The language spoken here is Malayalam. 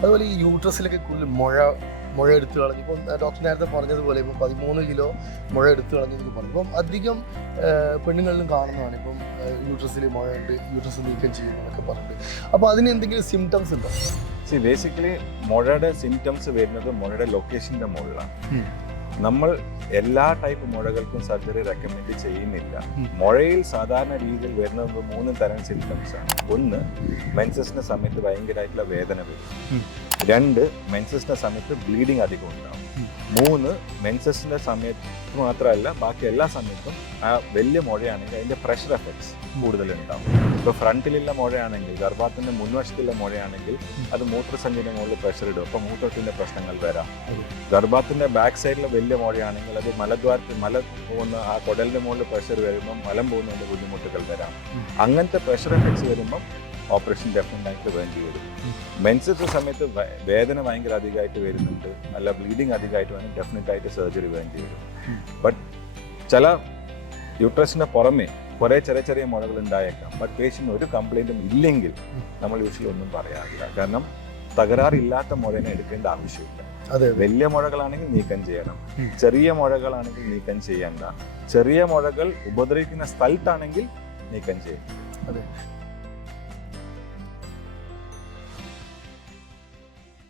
അതുപോലെ ഈ യൂട്രസിലൊക്കെ കൂടുതൽ മുഴ എടുത്തു കളഞ്ഞു. ഇപ്പം ഡോക്ടർ നേരത്തെ പറഞ്ഞതുപോലെ ഇപ്പം 13 കിലോ മുഴ എടുത്തു കളഞ്ഞെന്ന് പറഞ്ഞു. ഇപ്പം അധികം പെണ്ണുങ്ങളിലും കാണുന്നതാണ് ഇപ്പം യൂട്രസിൽ മുഴയുണ്ട്, യൂട്രസ് നീക്കം ചെയ്യുന്നതൊക്കെ പറഞ്ഞിട്ട്. അപ്പോൾ അതിന് എന്തെങ്കിലും സിംറ്റംസ് ഉണ്ടോ? ബേസിക്കലി മുഴയുടെ സിംറ്റംസ് വരുന്നത് മുഴയുടെ ലൊക്കേഷൻ്റെ മുകളിലാണ്. നമ്മൾ എല്ലാ ടൈപ്പ് മുഴകൾക്കും സർജറി റെക്കമെൻഡ് ചെയ്യുന്നില്ല. മുഴയിൽ സാധാരണ രീതിയിൽ വരുന്നത് 3 തരം സിംറ്റംസ് ആണ്. 1, മെൻസസിന്റെ സമയത്ത് ഭയങ്കരമായിട്ടുള്ള വേദന വരും. 2, മെൻസസിന്റെ സമയത്ത് ബ്ലീഡിങ് അധികം ഉണ്ടാവും. 3, മെൻസസിന്റെ സമയത്ത് മാത്രമല്ല ബാക്കി എല്ലാ സമയത്തും ആ വലിയ മുഴയാണെങ്കിൽ അതിന്റെ പ്രഷർ എഫക്ട്സ് കൂടുതലുണ്ടാവും. ഇപ്പോൾ ഫ്രണ്ടിലുള്ള മുഴയാണെങ്കിൽ, ഗർഭാത്തിന്റെ മുൻവശത്തുള്ള മുഴയാണെങ്കിൽ അത് മൂത്രസഞ്ചിന്റെ മുകളിൽ പ്രഷർ ഇടും. അപ്പോൾ മൂത്രത്തിന്റെ പ്രശ്നങ്ങൾ വരാം. ഗർഭാത്തിന്റെ ബാക്ക് സൈഡിലെ വലിയ മുഴയാണെങ്കിൽ അത് മല പോകുന്ന ആ കുടലിന്റെ മുകളിൽ പ്രഷർ വരുമ്പോൾ മലം പോകുന്നതിന്റെ ബുദ്ധിമുട്ടുകൾ വരാം. അങ്ങനത്തെ പ്രഷർ എഫക്ട്സ് വരുമ്പം ഓപ്പറേഷൻ ഡെഫിനറ്റായിട്ട് വേണ്ടി വരും. മെൻസസ് സമയത്ത് വേദന ഭയങ്കര അധികമായിട്ട് വരുന്നുണ്ട്, അല്ല ബ്ലീഡിങ് അധികമായിട്ട് വേണം, ഡെഫിനറ്റായിട്ട് സർജറി വേണ്ടി വരും. ബട്ട് ചില യൂട്രസിന് പുറമെ കുറേ ചെറിയ മുഴകൾ ഉണ്ടായേക്കാം. ബട്ട് പേഷ്യൻ്റ് ഒരു കംപ്ലൈൻറ്റും ഇല്ലെങ്കിൽ നമ്മൾ യൂഷ്വലി ഒന്നും പറയാറില്ല. കാരണം തകരാറില്ലാത്ത മുഴനെ എടുക്കേണ്ട ആവശ്യമില്ല. വലിയ മുഴകളാണെങ്കിൽ നീക്കം ചെയ്യണം, ചെറിയ മുഴകളാണെങ്കിൽ നീക്കം ചെയ്യണ്ട. ചെറിയ മുഴകൾ ഉപദ്രവിക്കുന്ന സ്ഥലത്താണെങ്കിൽ നീക്കം ചെയ്യണം. അതെ.